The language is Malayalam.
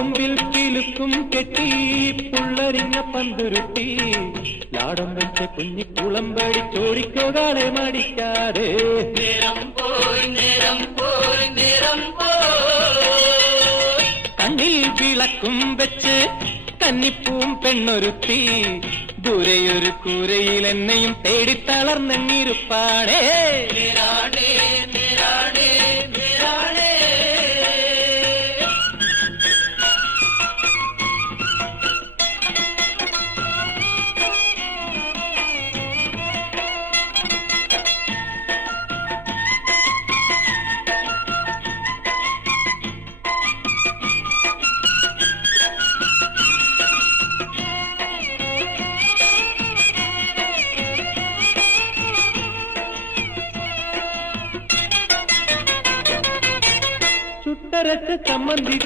കൊമ്പിൽ കിലുക്കും കെട്ടി പുള്ളരിഞ്ഞ പന്തുരുട്ടി ലാടം വെച്ച കുഞ്ഞിക്കുളമ്പടി ചോടിക്കോകാലെ മടിക്കാതെ നേരം പോയി നേരം പോയി നേരം പോയി കണ്ണിൽ വിളക്കും വെച്ച് കന്നിപ്പൂം പെണ്ണൊരുത്തി ദൂരെയൊരു കൂരയിൽ എന്നെയും തേടി തളർന്നിരുപ്പാടേ നേരാടേ നേരാടേ നേരാടേ ചുട്ടരച്ച ചമ്മന്തി